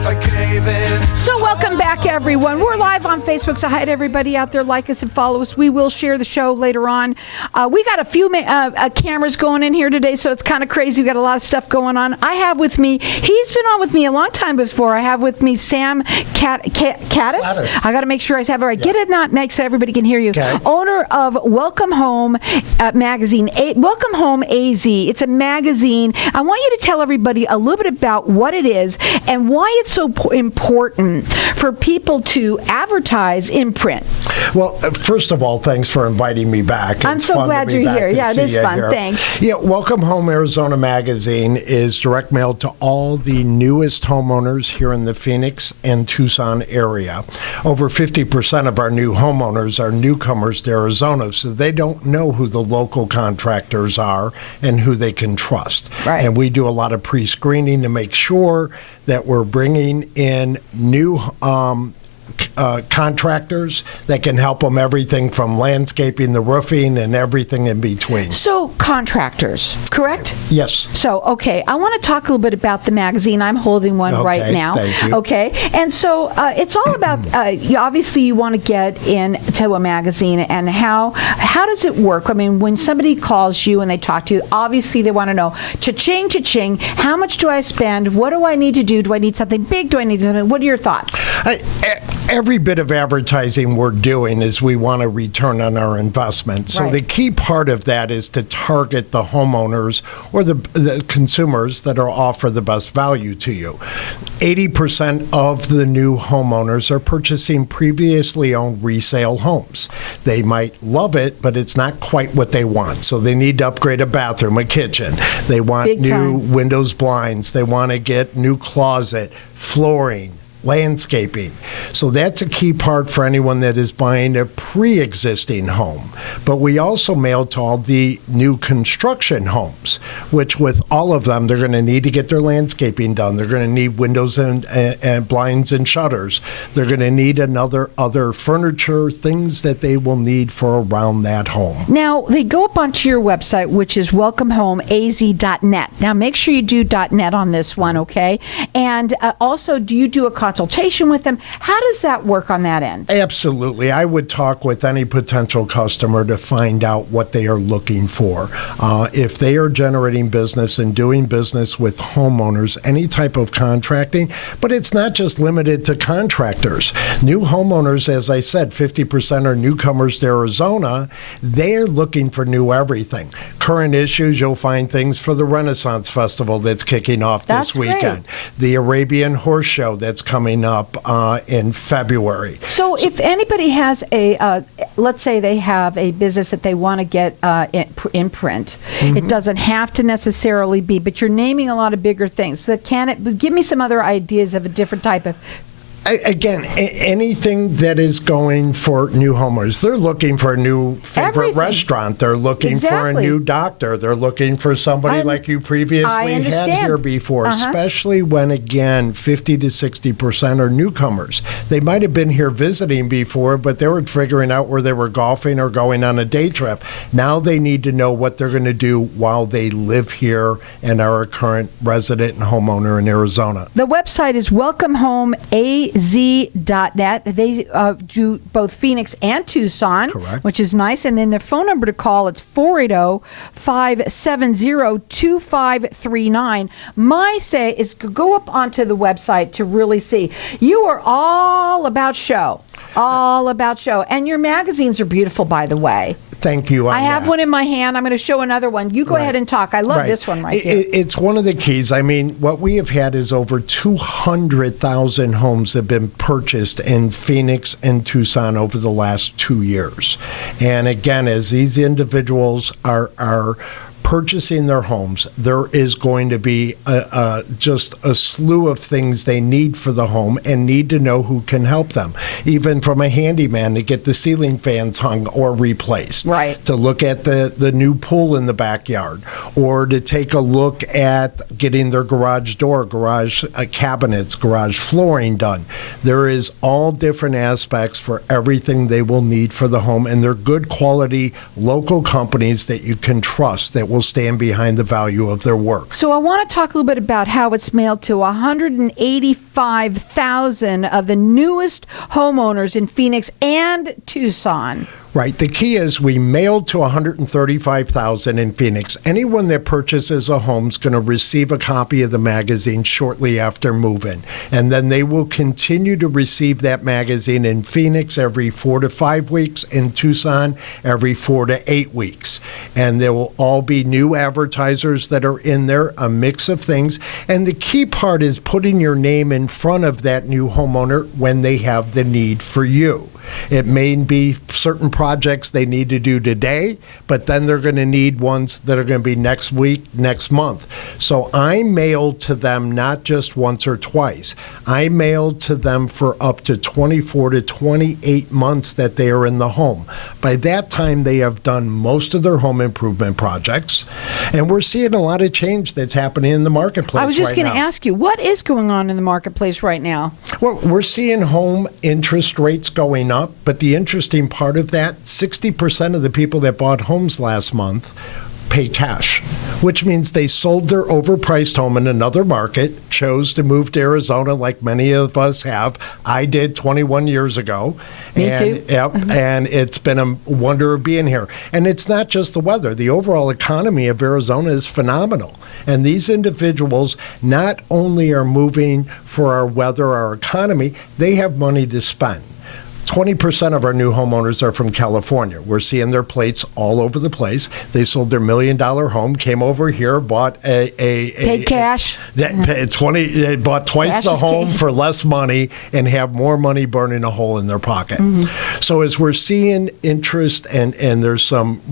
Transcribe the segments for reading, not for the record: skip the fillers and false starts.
if I gave in. So welcome back, everyone. We're live on Facebook, so hi to everybody out there. Like us and follow us. We will share the show later on. We got a few cameras going in here today, so it's kind of crazy. We got a lot of stuff going on. I have with me, he's been on with me a long time before. I have with me Sam Kladis. I got to make sure I have it right. Get it not make so everybody can hear you. Okay. Owner of Welcome Home magazine. Welcome Home AZ. It's a magazine. I want you to tell everybody a little bit about what it is and why it's so important for people to advertise in print. Well, first of all, thanks for inviting me back. I'm so glad you're here. Yeah, it is fun. Thanks. Yeah, Welcome Home Arizona magazine is direct mailed to all the newest homeowners here in the Phoenix and Tucson area. Over 50% of our new homeowners are newcomers to Arizona, so they don't know who the local contractors are and who they can trust. Right. And we do a lot of pre-screening to make sure that we're bringing in new contractors that can help them everything from landscaping, the roofing, and everything in between. So, contractors, correct? Yes. So, okay, I want to talk a little bit about the magazine. I'm holding one right now. Thank you. Okay, and so it's all about, obviously you want to get into a magazine, and how does it work? I mean, when somebody calls you and they talk to you, obviously they want to know, cha-ching, how much do I spend? What do I need to do? Do I need something big? Do I need something? What are your thoughts? Every bit of advertising we're doing is we want a return on our investment. So the key part of that is to target the homeowners or the consumers that are offer the best value to you. 80% of the new homeowners are purchasing previously owned resale homes. They might love it, but it's not quite what they want. So they need to upgrade a bathroom, a kitchen. They want new windows, blinds. They want to get new closet, flooring, landscaping. So that's a key part for anyone that is buying a pre-existing home. But we also mail to all the new construction homes, which with all of them, they're going to need to get their landscaping done. They're going to need windows and blinds and shutters. They're going to need other furniture, things that they will need for around that home. Now, they go up onto your website, which is welcomehomeaz.net. Now, make sure you do .net on this one, okay? And also, do you do a consultation with them? How does that work on that end? Absolutely. I would talk with any potential customer to find out what they are looking for. If they are generating business and doing business with homeowners, any type of contracting, but it's not just limited to contractors. New homeowners, as I said, 50% are newcomers to Arizona. They're looking for new everything. Current issues, you'll find things for the Renaissance Festival that's kicking off this weekend. The Arabian Horse Show that's coming up in February. So if anybody has let's say they have a business that they want to get in print, it doesn't have to necessarily be, but you're naming a lot of bigger things. So give me some other ideas of a different type of... Again, anything that is going for new homeowners. They're looking for a new favorite restaurant. They're looking for a new doctor. They're looking for somebody like you previously had here before, especially when, again, 50 to 60% are newcomers. They might have been here visiting before, but they were figuring out where they were golfing or going on a day trip. Now they need to know what they're going to do while they live here and are a current resident and homeowner in Arizona. The website is welcomehomeaz.net. They do both Phoenix and Tucson, which is nice. And then the phone number to call, it's 480-570-2539. My say is go up onto the website to really see. You are all about show. All about show. And your magazines are beautiful, by the way. Thank you. I have one in my hand. I'm going to show another one. You go ahead and talk. I love this one here. It's one of the keys. I mean, what we have had is over 200,000 homes have been purchased in Phoenix and Tucson over the last 2 years. And again, as these individuals are purchasing their homes, there is going to be just a slew of things they need for the home and need to know who can help them. Even from a handyman to get the ceiling fans hung or replaced. Right. To look at the new pool in the backyard, or to take a look at getting their garage door, garage cabinets, garage flooring done. There is all different aspects for everything they will need for the home, and they're good quality local companies that you can trust that will stand behind the value of their work. So I want to talk a little bit about how it's mailed to 185,000 of the newest homeowners in Phoenix and Tucson. Right. The key is we mailed to 135,000 in Phoenix. Anyone that purchases a home is going to receive a copy of the magazine shortly after move-in. And then they will continue to receive that magazine in Phoenix every 4 to 5 weeks, in Tucson every 4 to 8 weeks. And there will all be new advertisers that are in there, a mix of things. And the key part is putting your name in front of that new homeowner when they have the need for you. It may be certain projects they need to do today, but then they're going to need ones that are going to be next week, next month. So I mailed to them not just once or twice. I mailed to them for up to 24 to 28 months that they are in the home. By that time, they have done most of their home improvement projects, and we're seeing a lot of change that's happening in the marketplace right now. I was just going to ask you, what is going on in the marketplace right now? Well, we're seeing home interest rates going up, but the interesting part of that, 60% of the people that bought homes last month pay cash, which means they sold their overpriced home in another market, chose to move to Arizona like many of us have. I did 21 years ago. Me too. Yep, and it's been a wonder of being here. And it's not just the weather. The overall economy of Arizona is phenomenal. And these individuals not only are moving for our weather, our economy, they have money to spend. 20% of our new homeowners are from California. We're seeing their plates all over the place. They sold their $1 million home, came over here, bought paid cash. They bought twice Cash the is home king. for less money and have more money burning a hole in their pocket. Mm-hmm. So as we're seeing interest and there's some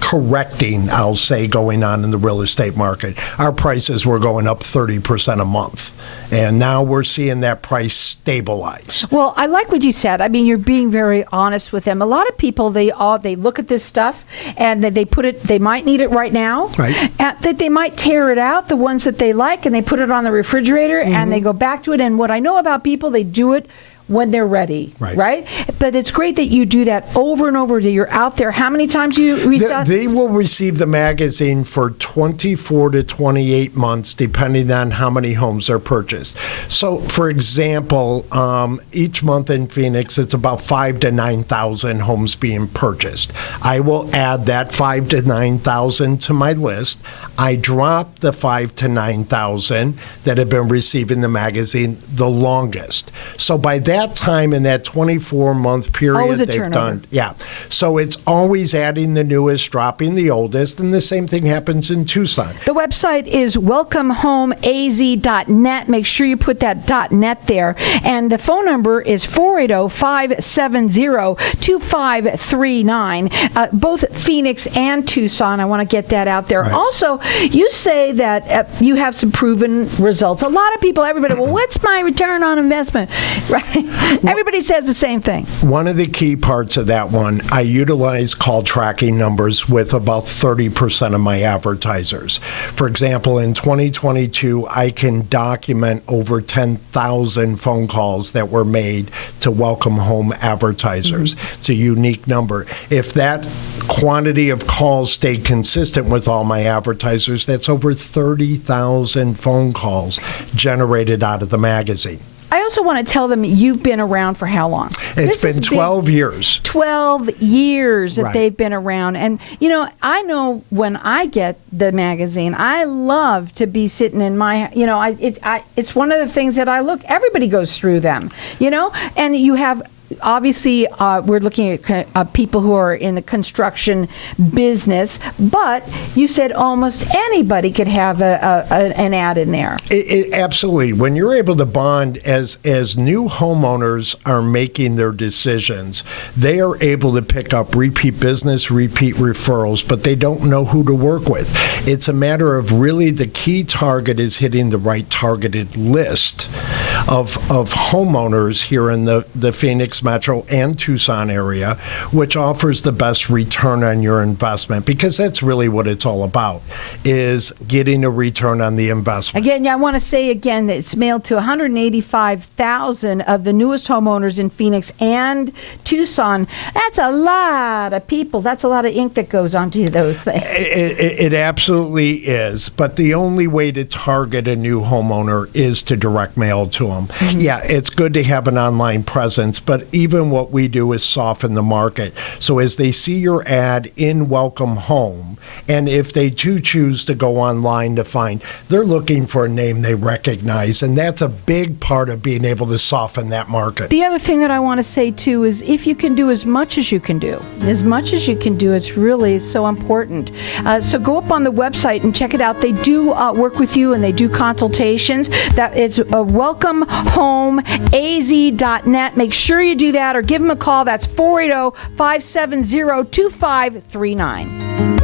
correcting, I'll say, going on in the real estate market. Our prices were going up 30% a month. And now we're seeing that price stabilize. Well, I like what you said. I mean, you're being very honest with them. A lot of people, they look at this stuff and they put it, they might need it right now. Right. That they might tear it out, the ones that they like, and they put it on the refrigerator and they go back to it. And what I know about people, they do it when they're ready, right? But it's great that you do that over and over, that you're out there. How many times do you restock? They will receive the magazine for 24 to 28 months, depending on how many homes are purchased. So, for example, each month in Phoenix, it's about 5,000 to 9,000 homes being purchased. I will add that 5,000 to 9,000 to my list. I dropped the 5,000 to 9,000 that have been receiving the magazine the longest. So by that time, in that 24-month period, they've turnover. done, yeah. So it's always adding the newest, dropping the oldest, and the same thing happens in Tucson. The website is welcomehomeaz.net. Make sure you put that .net there. And the phone number is 480-570-2539. Both Phoenix and Tucson. I want to get that out there. Right. Also, you say that you have some proven results. A lot of people, everybody, well, what's my return on investment? Right? Everybody says the same thing. One of the key parts of that one, I utilize call tracking numbers with about 30% of my advertisers. For example, in 2022, I can document over 10,000 phone calls that were made to Welcome Home advertisers. Mm-hmm. It's a unique number. If that quantity of calls stayed consistent with all my advertisers, that's over 30,000 phone calls generated out of the magazine. I also want to tell them you've been around for how long? It's been 12 years. 12 years that Right. they've been around. And, you know, I know when I get the magazine, I love to be sitting in my, you know, it's one of the things that I look, everybody goes through them, you know, and you have, obviously, we're looking at people who are in the construction business, but you said almost anybody could have an ad in there. Absolutely. When you're able to bond, as new homeowners are making their decisions, they are able to pick up repeat business, repeat referrals, but they don't know who to work with. It's a matter of really the key target is hitting the right targeted list of homeowners here in the Phoenix metro and Tucson area, which offers the best return on your investment, because that's really what it's all about, is getting a return on the investment. Again, I want to say again that it's mailed to 185,000 of the newest homeowners in Phoenix and Tucson. That's a lot of people. That's a lot of ink that goes onto those things. It absolutely is, but the only way to target a new homeowner is to direct mail to them. Mm-hmm. Yeah, it's good to have an online presence, but even what we do is soften the market. So as they see your ad in Welcome Home, and if they do choose to go online to find, they're looking for a name they recognize, and that's a big part of being able to soften that market. The other thing that I want to say too is if you can do as much as you can do, it's really so important. So go up on the website and check it out. They do work with you and they do consultations. That it's welcomehomeaz.net. Make sure you do that or give them a call. That's 480-570-2539.